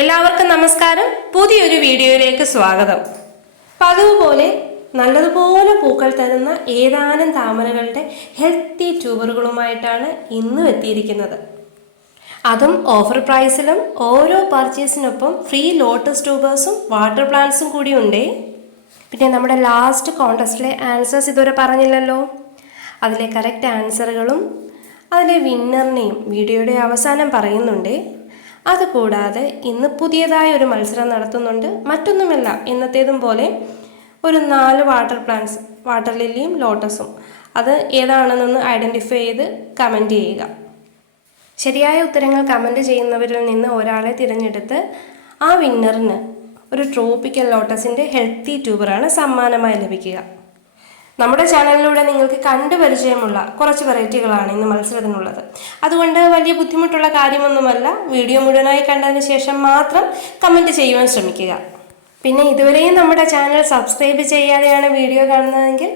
എല്ലാവർക്കും നമസ്കാരം. പുതിയൊരു വീഡിയോയിലേക്ക് സ്വാഗതം. പതിവ് പോലെ നല്ലതുപോലെ പൂക്കൾ തരുന്ന ഏതാനും താമരകളുടെ ഹെൽത്തി ട്യൂബറുകളുമായിട്ടാണ് ഇന്ന് എത്തിയിരിക്കുന്നത്. അതും ഓഫർ പ്രൈസിലും ഓരോ പർച്ചേസിനൊപ്പം ഫ്രീ ലോട്ടസ് ട്യൂബേഴ്സും വാട്ടർ പ്ലാന്റ്സും കൂടി ഉണ്ടേ. പിന്നെ നമ്മുടെ ലാസ്റ്റ് കോൺടെസ്റ്റിലെ ആൻസേഴ്സ് ഇതുവരെ പറഞ്ഞില്ലല്ലോ. അതിലെ കറക്റ്റ് ആൻസറുകളും അതിലെ വിന്നറിനെയും വീഡിയോയുടെ അവസാനം പറയുന്നുണ്ടേ. അതുകൂടാതെ ഇന്ന് പുതിയതായ ഒരു മത്സരം നടത്തുന്നുണ്ട്. മറ്റൊന്നുമല്ല, ഇന്നത്തേതും പോലെ ഒരു 4 വാട്ടർ പ്ലാന്റ്സ്, വാട്ടർ ലില്ലിയും ലോട്ടസും. അത് ഏതാണെന്നൊന്ന് ഐഡൻറ്റിഫൈ ചെയ്ത് കമൻറ്റ് ചെയ്യുക. ശരിയായ ഉത്തരങ്ങൾ കമൻറ്റ് ചെയ്യുന്നവരിൽ നിന്ന് ഒരാളെ തിരഞ്ഞെടുത്ത് ആ വിന്നറിന് ഒരു ട്രോപ്പിക്കൽ ലോട്ടസിൻ്റെ ഹെൽത്തി ട്യൂബറാണ് സമ്മാനമായി ലഭിക്കുക. നമ്മുടെ ചാനലിലൂടെ നിങ്ങൾക്ക് കണ്ടു പരിചയമുള്ള കുറച്ച് വെറൈറ്റികളാണ് ഇന്ന് മത്സരത്തിനുള്ളത്. അതുകൊണ്ട് വലിയ ബുദ്ധിമുട്ടുള്ള കാര്യമൊന്നുമല്ല. വീഡിയോ മുഴുവനായി കണ്ടതിന് ശേഷം മാത്രം കമൻറ്റ് ചെയ്യുവാൻ ശ്രമിക്കുക. പിന്നെ ഇതുവരെയും നമ്മുടെ ചാനൽ സബ്സ്ക്രൈബ് ചെയ്യാതെയാണ് വീഡിയോ കാണുന്നതെങ്കിൽ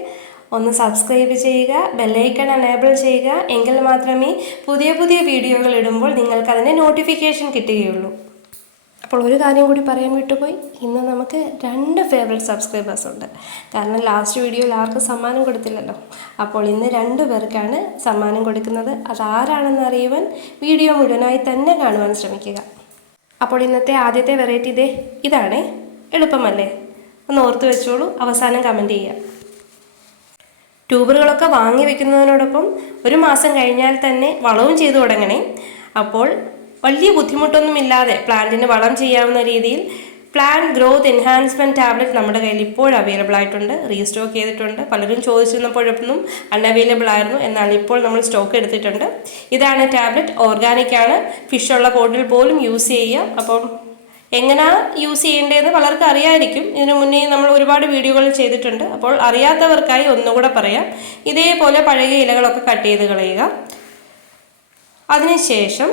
ഒന്ന് സബ്സ്ക്രൈബ് ചെയ്യുക, ബെല്ലൈക്കൺ എനേബിൾ ചെയ്യുക. എങ്കിൽ മാത്രമേ പുതിയ പുതിയ വീഡിയോകൾ ഇടുമ്പോൾ നിങ്ങൾക്കതിൻ്റെ നോട്ടിഫിക്കേഷൻ കിട്ടുകയുള്ളൂ. അപ്പോൾ ഒരു കാര്യം കൂടി പറയാൻ വിട്ടുപോയി. ഇന്ന് നമുക്ക് 2 ഫേവറേറ്റ് സബ്സ്ക്രൈബേഴ്സ് ഉണ്ട്. കാരണം ലാസ്റ്റ് വീഡിയോയിൽ ആർക്കും സമ്മാനം കൊടുത്തില്ലല്ലോ. അപ്പോൾ ഇന്ന് 2 പേർക്കാണ് സമ്മാനം കൊടുക്കുന്നത്. അതാരാണെന്ന് അറിയുവാൻ വീഡിയോ മുഴുവനായി തന്നെ കാണുവാൻ ശ്രമിക്കുക. അപ്പോൾ ഇന്നത്തെ ആദ്യത്തെ വെറൈറ്റി ഇതാണേ. എളുപ്പമല്ലേ? ഒന്ന് ഓർത്ത് വെച്ചോളൂ, അവസാനം കമൻറ്റ് ചെയ്യാം. ട്യൂബറുകളൊക്കെ വാങ്ങി വെക്കുന്നതിനോടൊപ്പം 1 മാസം കഴിഞ്ഞാൽ തന്നെ വളവും ചെയ്തു തുടങ്ങണേ. അപ്പോൾ വലിയ ബുദ്ധിമുട്ടൊന്നുമില്ലാതെ പ്ലാന്റിന് വളം ചെയ്യാവുന്ന രീതിയിൽ പ്ലാന്റ് ഗ്രോത്ത് എൻഹാൻസ്മെൻറ്റ് ടാബ്ലറ്റ് നമ്മുടെ കയ്യിൽ ഇപ്പോൾ അവൈലബിൾ ആയിട്ടുണ്ട്. റീസ്റ്റോക്ക് ചെയ്തിട്ടുണ്ട്. പലരും ചോദിച്ചിരുന്നപ്പോഴൊന്നും അൺഅവൈലബിൾ ആയിരുന്നു. എന്നാൽ ഇപ്പോൾ നമ്മൾ സ്റ്റോക്ക് എടുത്തിട്ടുണ്ട്. ഇതാണ് ടാബ്ലറ്റ്. ഓർഗാനിക് ആണ്. ഫിഷുള്ള പോട്ടിൽ പോലും യൂസ് ചെയ്യാം. അപ്പം എങ്ങനെയാണ് യൂസ് ചെയ്യേണ്ടതെന്ന് പലർക്കും അറിയായിരിക്കും. ഇതിനു മുന്നേ നമ്മൾ ഒരുപാട് വീഡിയോകൾ ചെയ്തിട്ടുണ്ട്. അപ്പോൾ അറിയാത്തവർക്കായി ഒന്നുകൂടെ പറയാം. ഇതേപോലെ പഴയ ഇലകളൊക്കെ കട്ട് ചെയ്ത് കളയുക. അതിനുശേഷം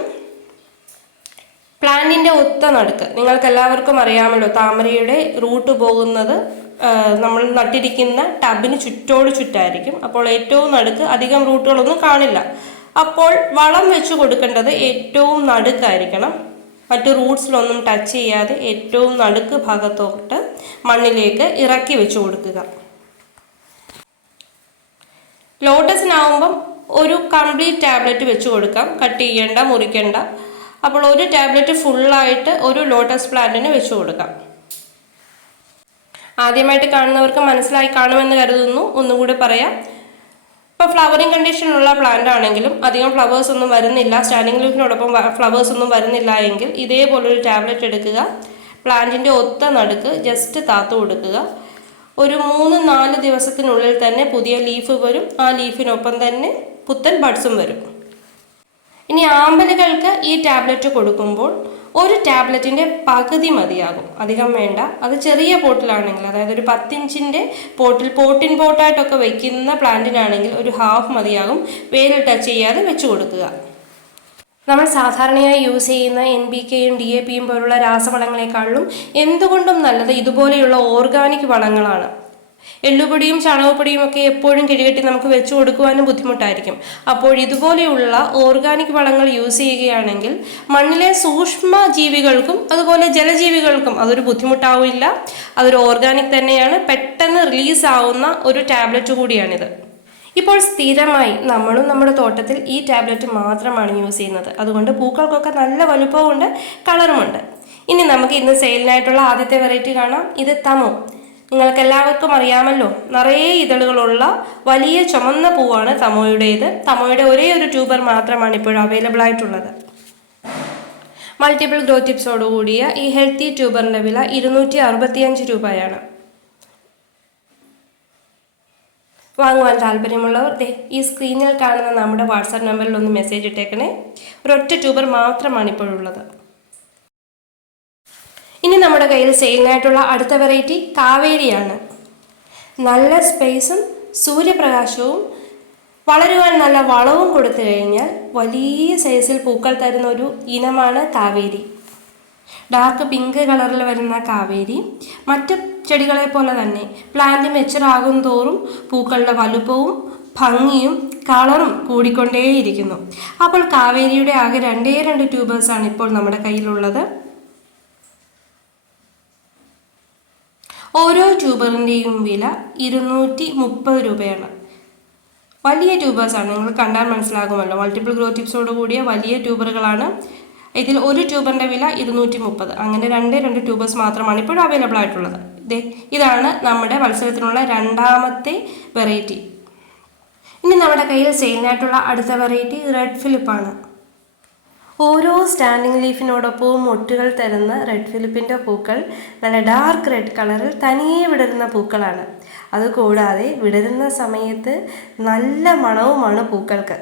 പ്ലാന്റിൻ്റെ ഒത്ത നടുക്ക്, നിങ്ങൾക്കെല്ലാവർക്കും അറിയാമല്ലോ, താമരയുടെ റൂട്ട് പോകുന്നത് നമ്മൾ നട്ടിരിക്കുന്ന ടബിന് ചുറ്റോട് ചുറ്റായിരിക്കും. അപ്പോൾ ഏറ്റവും നടുക്ക് അധികം റൂട്ടുകളൊന്നും കാണില്ല. അപ്പോൾ വളം വെച്ച് കൊടുക്കേണ്ടത് ഏറ്റവും നടുക്കായിരിക്കണം. മറ്റു റൂട്ട്സിലൊന്നും ടച്ച് ചെയ്യാതെ ഏറ്റവും നടുക്ക് ഭാഗത്തോട്ട് മണ്ണിലേക്ക് ഇറക്കി വെച്ച് കൊടുക്കുക. ലോട്ടസിനാവുമ്പം ഒരു കംപ്ലീറ്റ് ടാബ്ലറ്റ് വെച്ച് കൊടുക്കാം. കട്ട് ചെയ്യേണ്ട, മുറിക്കേണ്ട. അപ്പോൾ ഒരു ടാബ്ലറ്റ് ഫുള്ളായിട്ട് ഒരു ലോട്ടസ് പ്ലാന്റിന് വെച്ച് കൊടുക്കാം. ആദ്യമായിട്ട് കാണുന്നവർക്ക് മനസ്സിലായി കാണുമെന്ന് കരുതുന്നു. ഒന്നുകൂടി പറയാം. ഇപ്പോൾ ഫ്ലവറിങ് കണ്ടീഷനുള്ള പ്ലാന്റ് ആണെങ്കിലും അധികം ഫ്ലവേഴ്സ് ഒന്നും വരുന്നില്ല, സ്റ്റാൻഡിങ് ലീഫിനോടൊപ്പം ഫ്ലവേഴ്സ് ഒന്നും വരുന്നില്ല എങ്കിൽ ഇതേപോലൊരു ടാബ്ലറ്റ് എടുക്കുക. പ്ലാന്റിൻ്റെ ഒത്ത നടുക്ക് ജസ്റ്റ് താത്തു കൊടുക്കുക. ഒരു 3-4 ദിവസത്തിനുള്ളിൽ തന്നെ പുതിയ ലീഫ് വരും. ആ ലീഫിനൊപ്പം തന്നെ പുത്തൻ ബഡ്സും വരും. ഇനി ആമ്പലുകൾക്ക് ഈ ടാബ്ലറ്റ് കൊടുക്കുമ്പോൾ ഒരു ടാബ്ലറ്റിൻ്റെ പകുതി മതിയാകും, അധികം വേണ്ട. അത് ചെറിയ പോട്ടിലാണെങ്കിൽ, അതായത് ഒരു 10 ഇഞ്ചിൻ്റെ പോട്ടിൻ പോട്ടായിട്ടൊക്കെ വയ്ക്കുന്ന പ്ലാന്റിനാണെങ്കിൽ ഒരു ഹാഫ് മതിയാകും. വെയിൽ ടച്ച് ചെയ്യാതെ വെച്ച് കൊടുക്കുക. നമ്മൾ സാധാരണയായി യൂസ് ചെയ്യുന്ന NPKയും DAPയും പോലുള്ള രാസവളങ്ങളെക്കാളും എന്തുകൊണ്ടും നല്ലത് ഇതുപോലെയുള്ള ഓർഗാനിക് വളങ്ങളാണ്. എല്ലുപൊടിയും ചാണകപ്പൊടിയും ഒക്കെ എപ്പോഴും കിഴികെട്ടി നമുക്ക് വെച്ച് കൊടുക്കുവാനും ബുദ്ധിമുട്ടായിരിക്കും. അപ്പോൾ ഇതുപോലെയുള്ള ഓർഗാനിക് വളങ്ങൾ യൂസ് ചെയ്യുകയാണെങ്കിൽ മണ്ണിലെ സൂക്ഷ്മ ജീവികൾക്കും അതുപോലെ ജലജീവികൾക്കും അതൊരു ബുദ്ധിമുട്ടാവില്ല. അതൊരു ഓർഗാനിക് തന്നെയാണ്. പെട്ടെന്ന് റിലീസ് ആവുന്ന ഒരു ടാബ്ലറ്റ് കൂടിയാണിത്. ഇപ്പോൾ സ്ഥിരമായി നമ്മളും നമ്മുടെ തോട്ടത്തിൽ ഈ ടാബ്ലറ്റ് മാത്രമാണ് യൂസ് ചെയ്യുന്നത്. അതുകൊണ്ട് പൂക്കൾക്കൊക്കെ നല്ല വലുപ്പമുണ്ട്, കളറുമുണ്ട്. ഇനി നമുക്ക് ഇന്ന് സെയിലിനായിട്ടുള്ള ആദ്യത്തെ വെറൈറ്റി കാണാം. ഇത് തമോ. നിങ്ങൾക്കെല്ലാവർക്കും അറിയാമല്ലോ, നിറയെ ഇതളുകളുള്ള വലിയ ചുമന്ന പൂവാണ് തമോയുടേത്. തമോയുടെ ഒരേ ഒരു ട്യൂബർ മാത്രമാണ് ഇപ്പോഴും അവൈലബിൾ ആയിട്ടുള്ളത്. മൾട്ടിപ്പിൾ ഗ്രോ ടിപ്സോടുകൂടിയ ഈ ഹെൽത്തി ട്യൂബറിൻ്റെ വില 265 രൂപയാണ്. വാങ്ങുവാൻ താല്പര്യമുള്ളവർ ഈ സ്ക്രീനിൽ കാണുന്ന നമ്മുടെ വാട്സാപ്പ് നമ്പറിൽ ഒന്ന് മെസ്സേജ് ഇട്ടേക്കണേ. ഒരൊറ്റ ട്യൂബർ മാത്രമാണ് ഇപ്പോഴുള്ളത്. ഇനി നമ്മുടെ കയ്യിൽ സെയിലിനായിട്ടുള്ള അടുത്ത വെറൈറ്റി കാവേരിയാണ്. നല്ല സ്പേസും സൂര്യപ്രകാശവും വളരുവാൻ നല്ല വളവും കൊടുത്തു കഴിഞ്ഞാൽ വലിയ സൈസിൽ പൂക്കൾ തരുന്ന ഒരു ഇനമാണ് കാവേരി. ഡാർക്ക് പിങ്ക് കളറിൽ വരുന്ന കാവേരി മറ്റ് ചെടികളെ പോലെ തന്നെ പ്ലാന്റ് മെച്ചറാകും തോറും പൂക്കളുടെ വലുപ്പവും ഭംഗിയും കളറും കൂടിക്കൊണ്ടേയിരിക്കുന്നു. അപ്പോൾ കാവേരിയുടെ ആകെ 2 ട്യൂബേഴ്സാണ് ഇപ്പോൾ നമ്മുടെ കയ്യിലുള്ളത്. ഓരോ ട്യൂബറിൻ്റെയും വില 230 രൂപയാണ്. വലിയ ട്യൂബേഴ്സാണ്, നിങ്ങൾ കണ്ടാൽ മനസ്സിലാകുമല്ലോ. മൾട്ടിപ്പിൾ ഗ്രോ ടിപ്സോട് കൂടിയ വലിയ ട്യൂബറുകളാണ്. ഇതിൽ ഒരു ട്യൂബറിൻ്റെ വില 230. അങ്ങനെ രണ്ട് ട്യൂബേഴ്സ് മാത്രമാണ് ഇപ്പോൾ അവൈലബിൾ ആയിട്ടുള്ളത്. ഇതാണ് നമ്മുടെ മത്സരത്തിനുള്ള രണ്ടാമത്തെ വെറൈറ്റി. ഇനി നമ്മുടെ കയ്യിൽ സെയിലിനായിട്ടുള്ള അടുത്ത വെറൈറ്റി റെഡ് ഫിലിപ്പാണ്. ഓരോ സ്റ്റാൻഡിങ് ലീഫിനോടൊപ്പവും മൊട്ടുകൾ തരുന്ന റെഡ് ഫിലിപ്പിൻ്റെ പൂക്കൾ നല്ല ഡാർക്ക് റെഡ് കളറിൽ തനിയെ വിടരുന്ന പൂക്കളാണ്. അതുകൂടാതെ വിടരുന്ന സമയത്ത് നല്ല മണവുമാണ് പൂക്കൾക്ക്.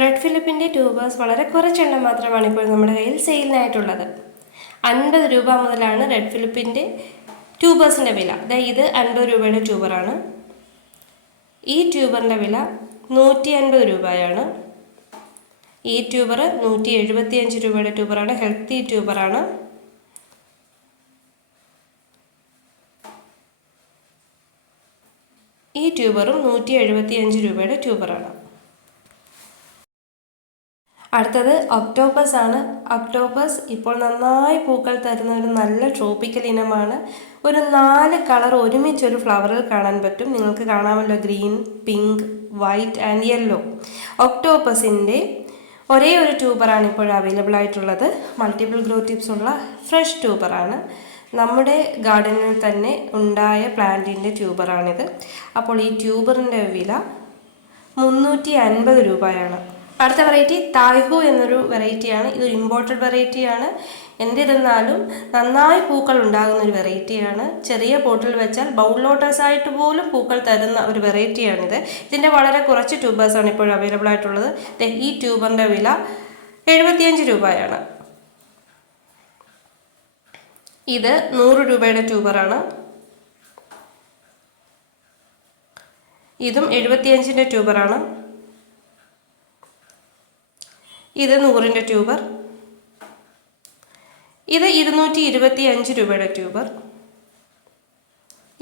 റെഡ് ഫിലിപ്പിൻ്റെ ട്യൂബേഴ്സ് വളരെ കുറച്ചെണ്ണം മാത്രമാണ് ഇപ്പോൾ നമ്മുടെ കയ്യിൽ സെയിലിനായിട്ടുള്ളത്. 50 രൂപ മുതലാണ് റെഡ് ഫിലിപ്പിൻ്റെ ട്യൂബേഴ്സിൻ്റെ വില. ഇത് 50 രൂപയുടെ ട്യൂബറാണ്. ഈ ട്യൂബറിൻ്റെ വില 150 രൂപയാണ്. ഈ ട്യൂബർ 175 രൂപയുടെ ട്യൂബറാണ്. ഹെൽത്തി ട്യൂബറാണ്. ഈ ട്യൂബറും 175 രൂപയുടെ ട്യൂബറാണ്. അടുത്തത് ഒക്ടോപ്പസ് ആണ്. ഒക്ടോപ്പസ് ഇപ്പോൾ നന്നായി പൂക്കൾ തരുന്ന ഒരു നല്ല ട്രോപ്പിക്കൽ ഇനമാണ്. ഒരു 4 കളർ ഒരുമിച്ചൊരു ഫ്ലവറിൽ കാണാൻ പറ്റും. നിങ്ങൾക്ക് കാണാമല്ലോ, green, pink, white and yellow. ഒക്ടോപ്പസിൻ്റെ ഒരേ ഒരു ട്യൂബറാണ് ഇപ്പോൾ അവൈലബിൾ ആയിട്ടുള്ളത്. മൾട്ടിപ്പിൾ ഗ്രോ ടിപ്സ് ഉള്ള ഫ്രഷ് ട്യൂബറാണ്. നമ്മുടെ ഗാർഡനിൽ തന്നെ ഉണ്ടായ പ്ലാന്റിൻ്റെ ട്യൂബറാണിത്. അപ്പോൾ ഈ ട്യൂബറിൻ്റെ വില 350 രൂപയാണ്. അടുത്ത വെറൈറ്റി തായ്ഹു എന്നൊരു വെറൈറ്റിയാണ്. ഇതൊരു ഇമ്പോർട്ടഡ് വെറൈറ്റിയാണ്. എന്തിരുന്നാലും നന്നായി പൂക്കൾ ഉണ്ടാകുന്ന ഒരു വെറൈറ്റിയാണ്. ചെറിയ പോട്ടിൽ വെച്ചാൽ ബൗൾ ലോട്ടസ് ആയിട്ട് പോലും പൂക്കൾ തരുന്ന ഒരു വെറൈറ്റിയാണിത്. ഇതിൻ്റെ വളരെ കുറച്ച് ട്യൂബേഴ്സാണ് ഇപ്പോൾ അവൈലബിൾ ആയിട്ടുള്ളത്. ഈ ട്യൂബറിൻ്റെ വില 75 രൂപയാണ്. ഇത് 100 രൂപയുടെ ട്യൂബറാണ്. ഇതും 75ൻ്റെ ട്യൂബറാണ്. ഇത് 100ൻ്റെ ട്യൂബർ. ഇത് 225 രൂപയുടെ ട്യൂബർ.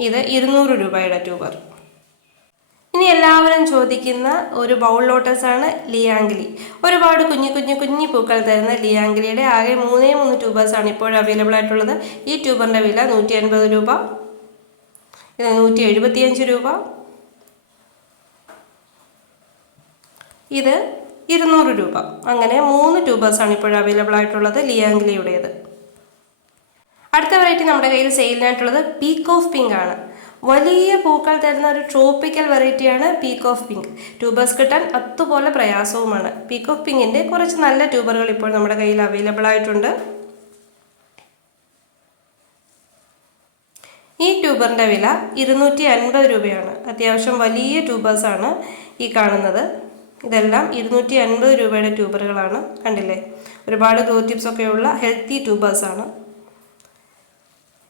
ഇത് 200 രൂപയുടെ ട്യൂബർ. ഇനി എല്ലാവരും ചോദിക്കുന്ന ഒരു ബൗൾ ലോട്ടസ് ആണ് ലിയാംഗലി. ഒരുപാട് കുഞ്ഞു പൂക്കൾ തരുന്ന ലിയാംഗലിയുടെ ആകെ 3 ട്യൂബേഴ്സാണ് ഇപ്പോൾ അവൈലബിൾ ആയിട്ടുള്ളത്. ഈ ട്യൂബറിൻ്റെ വില 150 രൂപ. ഇത് 175 രൂപ. ഇത് 200 രൂപ. അങ്ങനെ 3 ട്യൂബേഴ്സാണ് ഇപ്പോൾ അവൈലബിൾ ആയിട്ടുള്ളത് ലിയാംഗലിയുടേത്. അടുത്ത വെറൈറ്റി നമ്മുടെ കയ്യിൽ സെയിലിനായിട്ടുള്ളത് പീക്ക് ഓഫ് പിങ്ക് ആണ്. വലിയ പൂക്കൾ തരുന്ന ഒരു ട്രോപ്പിക്കൽ വെറൈറ്റിയാണ് പീക്ക് ഓഫ് പിങ്ക്. ട്യൂബേഴ്സ് കിട്ടാൻ അതുപോലെ പ്രയാസവുമാണ്. പീക്ക് ഓഫ് പിങ്കിൻ്റെ കുറച്ച് നല്ല ട്യൂബറുകൾ ഇപ്പോൾ നമ്മുടെ കയ്യിൽ അവൈലബിൾ ആയിട്ടുണ്ട്. ഈ ട്യൂബറിൻ്റെ വില 250 രൂപയാണ്. അത്യാവശ്യം വലിയ ട്യൂബേഴ്സാണ് ഈ കാണുന്നത്. ഇതെല്ലാം 250 രൂപയുടെ ട്യൂബറുകളാണ്. കണ്ടില്ലേ, ഒരുപാട് ഗ്രോ ടിപ്സൊക്കെയുള്ള ഹെൽത്തി ട്യൂബേഴ്സാണ്.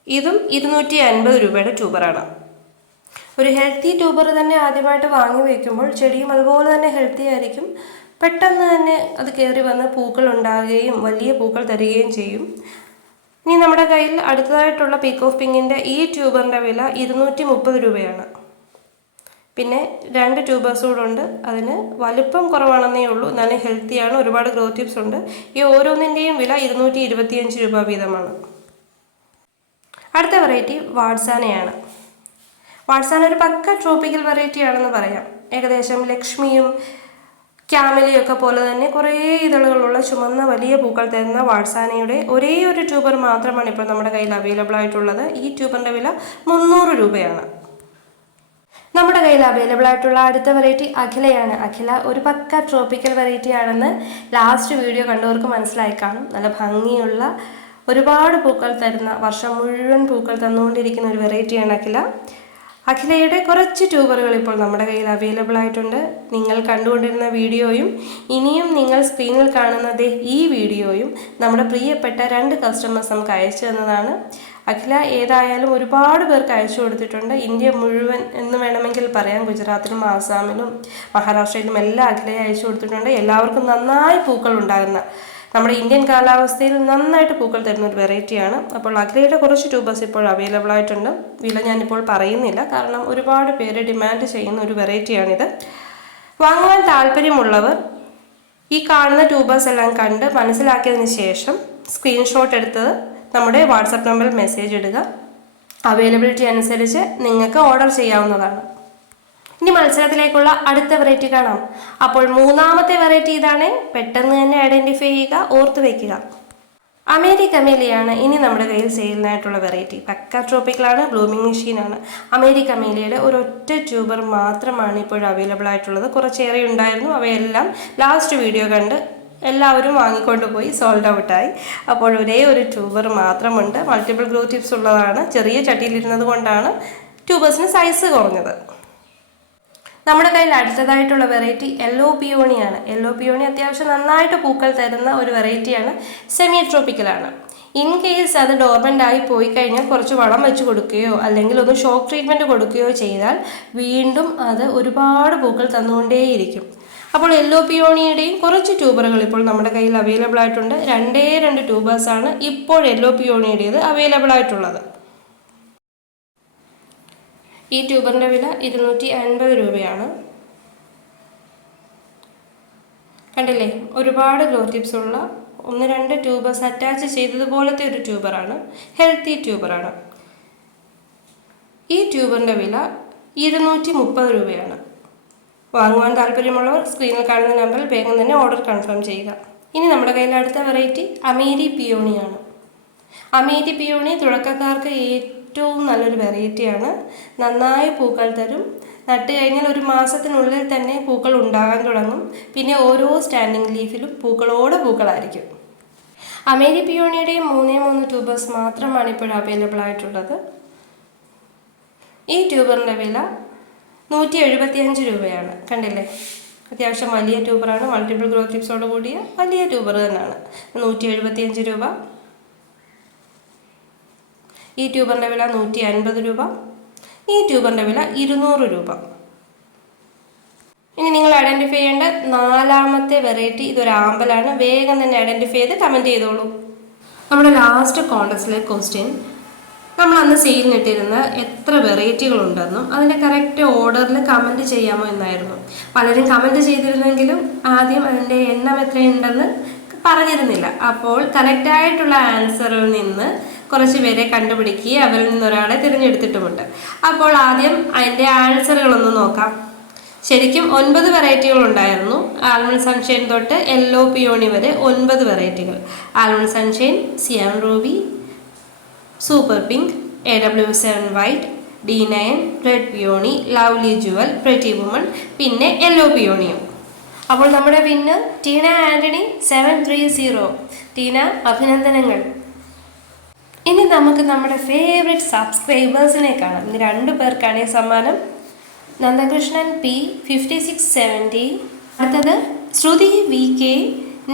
ഇതും 250 രൂപയുടെ ട്യൂബറാണ്. ഒരു ഹെൽത്തി ട്യൂബർ തന്നെ ആദ്യമായിട്ട് വാങ്ങി വയ്ക്കുമ്പോൾ ചെടിയും അതുപോലെ തന്നെ ഹെൽത്തി ആയിരിക്കും. പെട്ടെന്ന് തന്നെ അത് കയറി വന്ന് പൂക്കൾ ഉണ്ടാകുകയും വലിയ പൂക്കൾ തരികയും ചെയ്യും. ഇനി നമ്മുടെ കയ്യിൽ അടുത്തതായിട്ടുള്ള പീക്ക് ഓഫ് പിങ്കിൻ്റെ ഈ ട്യൂബറിൻ്റെ വില 230 രൂപയാണ്. പിന്നെ 2 ട്യൂബേഴ്സ് കൂടെ ഉണ്ട്. അതിന് വലുപ്പം കുറവാണെന്നേ ഉള്ളൂ, എന്നാലും ഹെൽത്തിയാണ്. ഒരുപാട് ഗ്രോ ടിപ്സ് ഉണ്ട്. ഈ ഓരോന്നിൻ്റെയും വില 225 രൂപ വീതമാണ്. അടുത്ത വെറൈറ്റി വാട്സാനയാണ്. വാട്സാന ഒരു പക്ക ട്രോപ്പിക്കൽ വെറൈറ്റി ആണെന്ന് പറയാം. ഏകദേശം ലക്ഷ്മിയും ക്യാമലിയും ഒക്കെ പോലെ തന്നെ കുറേ ഇതളുകളുള്ള ചുമന്ന വലിയ പൂക്കൾ തരുന്ന വാട്സാനയുടെ ഒരേ ഒരു ട്യൂബർ മാത്രമാണ് ഇപ്പോൾ നമ്മുടെ കയ്യിൽ അവൈലബിൾ ആയിട്ടുള്ളത്. ഈ ട്യൂബറിൻ്റെ വില 300 രൂപയാണ്. നമ്മുടെ കയ്യിൽ അവൈലബിൾ ആയിട്ടുള്ള അടുത്ത വെറൈറ്റി അഖിലയാണ്. അഖില ഒരു പക്ക ട്രോപ്പിക്കൽ വെറൈറ്റി ആണെന്ന് ലാസ്റ്റ് വീഡിയോ കണ്ടവർക്ക് മനസ്സിലായി കാണും. നല്ല ഭംഗിയുള്ള ഒരുപാട് പൂക്കൾ തരുന്ന, വർഷം മുഴുവൻ പൂക്കൾ തന്നുകൊണ്ടിരിക്കുന്ന ഒരു വെറൈറ്റിയാണ് അഖില. അഖിലയുടെ കുറച്ച് ട്യൂബറുകൾ ഇപ്പോൾ നമ്മുടെ കയ്യിൽ അവൈലബിൾ ആയിട്ടുണ്ട്. നിങ്ങൾ കണ്ടുകൊണ്ടിരുന്ന വീഡിയോയും ഇനിയും നിങ്ങൾ സ്ക്രീനിൽ കാണുന്നത് ഈ വീഡിയോയും നമ്മുടെ പ്രിയപ്പെട്ട 2 കസ്റ്റമേഴ്സ് നമുക്ക് അയച്ചു തന്നതാണ്. അഖില ഏതായാലും ഒരുപാട് പേർക്ക് അയച്ചു കൊടുത്തിട്ടുണ്ട്. ഇന്ത്യ മുഴുവൻ എന്ന് വേണമെങ്കിൽ പറയാം. ഗുജറാത്തിലും ആസാമിലും മഹാരാഷ്ട്രയിലും എല്ലാം അഖിലയെ അയച്ചു കൊടുത്തിട്ടുണ്ട്. എല്ലാവർക്കും നന്നായി പൂക്കൾ ഉണ്ടാകുന്ന, നമ്മുടെ ഇന്ത്യൻ കാലാവസ്ഥയിൽ നന്നായിട്ട് പൂക്കൾ തരുന്ന ഒരു വെറൈറ്റിയാണ്. അപ്പോൾ അഖിലയുടെ കുറച്ച് ട്യൂബേഴ്സ് ഇപ്പോൾ അവൈലബിൾ ആയിട്ടുണ്ട്. വില ഞാനിപ്പോൾ പറയുന്നില്ല, കാരണം ഒരുപാട് പേര് ഡിമാൻഡ് ചെയ്യുന്ന ഒരു വെറൈറ്റിയാണിത്. വാങ്ങുവാൻ താല്പര്യമുള്ളവർ ഈ കാണുന്ന ട്യൂബേഴ്സ് എല്ലാം കണ്ട് മനസ്സിലാക്കിയതിന് ശേഷം സ്ക്രീൻഷോട്ട് എടുത്ത് നമ്മുടെ വാട്സപ്പ് നമ്പറിൽ മെസ്സേജ് ഇടുക. അവൈലബിലിറ്റി അനുസരിച്ച് നിങ്ങൾക്ക് ഓർഡർ ചെയ്യാവുന്നതാണ്. ഇനി മത്സരത്തിലേക്കുള്ള അടുത്ത വെറൈറ്റി കാണാം. അപ്പോൾ മൂന്നാമത്തെ വെറൈറ്റി ഇതാണ്. പെട്ടെന്ന് തന്നെ ഐഡൻറ്റിഫൈ ചെയ്യുക, ഓർത്ത് വയ്ക്കുക. അമേരിക്കമേലിയാണ് ഇനി നമ്മുടെ കയ്യിൽ സെയിലിനായിട്ടുള്ള വെറൈറ്റി. പക്ക ട്രോപ്പിക്കലാണ്, ബ്ലൂമിംഗ് മെഷീനാണ്. അമേരിക്കമേലിയുടെ ഒരൊറ്റ ട്യൂബർ മാത്രമാണ് ഇപ്പോഴും അവൈലബിൾ ആയിട്ടുള്ളത്. കുറച്ചേറെ ഉണ്ടായിരുന്നു, അവയെല്ലാം ലാസ്റ്റ് വീഡിയോ കണ്ട് എല്ലാവരും വാങ്ങിക്കൊണ്ട് പോയി സോൾഡ് ഔട്ടായി. അപ്പോൾ ഒരേ ഒരു ട്യൂബർ മാത്രമുണ്ട്. മൾട്ടിപ്പിൾ ഗ്രോ ടിപ്സ് ഉള്ളതാണ്. ചെറിയ ചട്ടിയിലിരുന്നത് കൊണ്ടാണ് ട്യൂബേഴ്സിന് സൈസ് കുറഞ്ഞത്. നമ്മുടെ കയ്യിൽ അടുത്തതായിട്ടുള്ള വെറൈറ്റി യെല്ലോ പിയോണിയാണ്. യെല്ലോ പിയോണി അത്യാവശ്യം നന്നായിട്ട് പൂക്കൾ തരുന്ന ഒരു വെറൈറ്റിയാണ്. സെമി ട്രോപ്പിക്കലാണ്. ഇൻ കേസ് അത് ഡോർമെൻ്റ് ആയി പോയി കഴിഞ്ഞാൽ കുറച്ച് വളം വെച്ച് കൊടുക്കുകയോ അല്ലെങ്കിൽ ഒന്ന് ഷോക്ക് ട്രീറ്റ്മെൻറ്റ് കൊടുക്കുകയോ ചെയ്താൽ വീണ്ടും അത് ഒരുപാട് പൂക്കൾ തന്നുകൊണ്ടേയിരിക്കും. അപ്പോൾ യെല്ലോ പിയോണിയുടെയും കുറച്ച് ട്യൂബറുകൾ ഇപ്പോൾ നമ്മുടെ കയ്യിൽ അവൈലബിൾ ആയിട്ടുണ്ട്. 2 ട്യൂബേഴ്സാണ് ഇപ്പോൾ യെല്ലോ പിയോണിയുടേത് അവൈലബിൾ ആയിട്ടുള്ളത്. ഈ ട്യൂബറിൻ്റെ വില 250 രൂപയാണ്. കണ്ടില്ലേ, ഒരുപാട് ഗ്രോ ടിപ്സ് ഉള്ള 1-2 ട്യൂബേഴ്സ് അറ്റാച്ച് ചെയ്തതുപോലത്തെ ഒരു ട്യൂബറാണ്. ഹെൽത്തി ട്യൂബറാണ്. ഈ ട്യൂബറിൻ്റെ വില 230 രൂപയാണ്. വാങ്ങുവാൻ താല്പര്യമുള്ളവർ സ്ക്രീനിൽ കാണുന്ന നമ്പറിൽ വേഗം തന്നെ ഓർഡർ കൺഫേം ചെയ്യുക. ഇനി നമ്മുടെ കയ്യിൽ അടുത്ത വെറൈറ്റി അമേരി പിയോണിയാണ്. അമേരി പിയോണി തുടക്കക്കാർക്ക് ഏറ്റവും നല്ലൊരു വെറൈറ്റിയാണ്. നന്നായി പൂക്കൾ തരും. നട്ട് കഴിഞ്ഞാൽ 1 മാസത്തിനുള്ളിൽ തന്നെ പൂക്കൾ ഉണ്ടാകാൻ തുടങ്ങും. പിന്നെ ഓരോ സ്റ്റാൻഡിങ് ലീഫിലും പൂക്കളായിരിക്കും. അമേരി പിയോണിയുടെ 3 ട്യൂബേഴ്സ് മാത്രമാണ് ഇപ്പോൾ അവൈലബിൾ ആയിട്ടുള്ളത്. ഈ ട്യൂബറിൻ്റെ വില 175 രൂപയാണ്. കണ്ടില്ലേ, അത്യാവശ്യം വലിയ ട്യൂബറാണ്. മൾട്ടിപ്പിൾ ഗ്രോ ടിപ്സോട് കൂടിയ വലിയ ട്യൂബർ തന്നെയാണ്. 175 രൂപ. ഈ ട്യൂബറിൻ്റെ വില 150 രൂപ. ഈ ട്യൂബറിൻ്റെ വില 200 രൂപ. ഇനി നിങ്ങൾ ഐഡൻറ്റിഫൈ ചെയ്യേണ്ട 4ാമത്തെ വെറൈറ്റി ഇതൊരു ആമ്പലാണ്. വേഗം തന്നെ ഐഡൻറ്റിഫൈ ചെയ്ത് കമൻറ്റ് ചെയ്തോളൂ. നമ്മുടെ ലാസ്റ്റ് കോൺടെസ്റ്റിലെ ക്വസ്റ്റ്യൻ, നമ്മൾ അന്ന് സെയിലിനിട്ടിരുന്ന എത്ര വെറൈറ്റികളുണ്ടെന്നും അതിൻ്റെ കറക്റ്റ് ഓർഡറിൽ കമൻറ്റ് ചെയ്യാമോ എന്നായിരുന്നു. പലരും കമൻറ്റ് ചെയ്തിരുന്നെങ്കിലും ആദ്യം അതിൻ്റെ എണ്ണം എത്രയുണ്ടെന്ന് പറഞ്ഞിരുന്നില്ല. അപ്പോൾ കറക്റ്റായിട്ടുള്ള ആൻസറിൽ നിന്ന് കുറച്ച് പേരെ കണ്ടുപിടിക്കുകയും അവരിൽ നിന്നൊരാളെ തിരഞ്ഞെടുത്തിട്ടുമുണ്ട്. അപ്പോൾ ആദ്യം അതിൻ്റെ ആൻസറുകളൊന്ന് നോക്കാം. ശരിക്കും 9 വെറൈറ്റികൾ ഉണ്ടായിരുന്നു. ആൽമണ്ട് സൺഷൈൻ തൊട്ട് യെല്ലോ പിയോണി വരെ 9 വെറൈറ്റികൾ. Almond sunshine, cyan ruby, super pink, AW7 white, D9, red peony, lovely jewel, pretty woman, പിന്നെ യെല്ലോ പിയോണിയും. അപ്പോൾ നമ്മുടെ വിന്നർ ടീന ആൻ്റണി 730. ടീന, അഭിനന്ദനങ്ങൾ. ഇനി നമുക്ക് നമ്മുടെ ഫേവറേറ്റ് സബ്സ്ക്രൈബേഴ്സിനെ കാണാം. ഇനി 2 പേർക്കാണ് ഈ സമ്മാനം. നന്ദകൃഷ്ണൻ P 5670. അടുത്തത് ശ്രുതി VK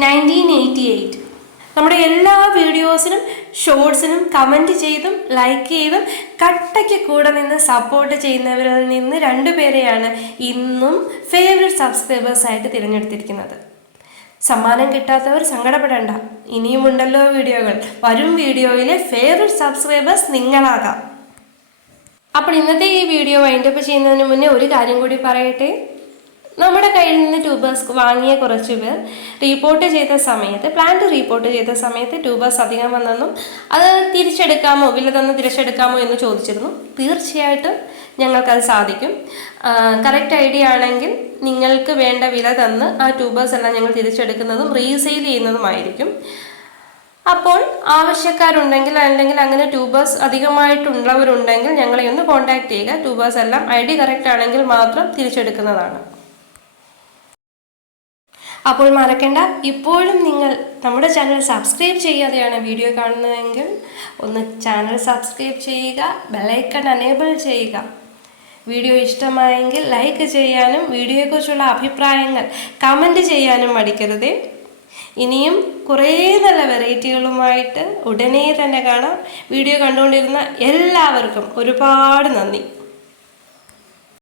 1988. നമ്മുടെ എല്ലാ വീഡിയോസിനും ഷോർട്സിനും കമൻറ്റ് ചെയ്തും ലൈക്ക് ചെയ്തും കട്ടയ്ക്ക് കൂടെ നിന്ന് സപ്പോർട്ട് ചെയ്യുന്നവരിൽ നിന്ന് 2 പേരെയാണ് ഇന്നും ഫേവറേറ്റ് സബ്സ്ക്രൈബേഴ്സായിട്ട് തിരഞ്ഞെടുത്തിരിക്കുന്നത്. സമ്മാനം കിട്ടാത്തവർ സങ്കടപ്പെടേണ്ട, ഇനിയുമുണ്ടല്ലോ വീഡിയോകൾ. വരും വീഡിയോയിലെ ഫേവറേറ്റ് സബ്സ്ക്രൈബേഴ്സ് നിങ്ങളാകാം. അപ്പോൾ ഇന്നത്തെ ഈ വീഡിയോ വൈൻഡപ്പ് ചെയ്യുന്നതിന് മുന്നേ ഒരു കാര്യം കൂടി പറയട്ടെ. നമ്മുടെ കയ്യിൽ നിന്ന് ട്യൂബേഴ്സ് വാങ്ങിയ കുറച്ച് പേർ പ്ലാന്റ് റീപോർട്ട് ചെയ്ത സമയത്ത് ട്യൂബേഴ്സ് അധികം വന്നെന്നും അത് തിരിച്ചെടുക്കാമോ, വില തന്ന് തിരിച്ചെടുക്കാമോ എന്ന് ചോദിച്ചിരുന്നു. തീർച്ചയായിട്ടും ഞങ്ങൾക്കത് സാധിക്കും. കറക്റ്റ് ഐഡിയ ആണെങ്കിൽ നിങ്ങൾക്ക് വേണ്ട വില തന്ന് ആ ട്യൂബേഴ്സ് എല്ലാം ഞങ്ങൾ തിരിച്ചെടുക്കുന്നതും റീസെയിൽ ചെയ്യുന്നതുമായിരിക്കും. അപ്പോൾ ആവശ്യക്കാരുണ്ടെങ്കിൽ അല്ലെങ്കിൽ അങ്ങനെ ട്യൂബേഴ്സ് അധികമായിട്ടുള്ളവരുണ്ടെങ്കിൽ ഞങ്ങളെ ഒന്ന് കോൺടാക്ട് ചെയ്യുക. ട്യൂബേഴ്സ് എല്ലാം ID കറക്റ്റ് ആണെങ്കിൽ മാത്രം തിരിച്ചെടുക്കുന്നതാണ്. അപ്പോൾ മറക്കണ്ട, ഇപ്പോഴും നിങ്ങൾ നമ്മുടെ ചാനൽ സബ്സ്ക്രൈബ് ചെയ്യാതെയാണ് വീഡിയോ കാണുന്നതെങ്കിൽ ഒന്ന് ചാനൽ സബ്സ്ക്രൈബ് ചെയ്യുക, ബെല്ലൈക്കൺ എനേബിൾ ചെയ്യുക. വീഡിയോ ഇഷ്ടമായെങ്കിൽ ലൈക്ക് ചെയ്യാനും വീഡിയോയെക്കുറിച്ചുള്ള അഭിപ്രായങ്ങൾ കമൻറ്റ് ചെയ്യാനും മടിക്കരുതേ. ഇനിയും കുറേ നല്ല വെറൈറ്റികളുമായിട്ട് ഉടനെ തന്നെ കാണാം. വീഡിയോ കണ്ടുകൊണ്ടിരുന്ന എല്ലാവർക്കും ഒരുപാട് നന്ദി.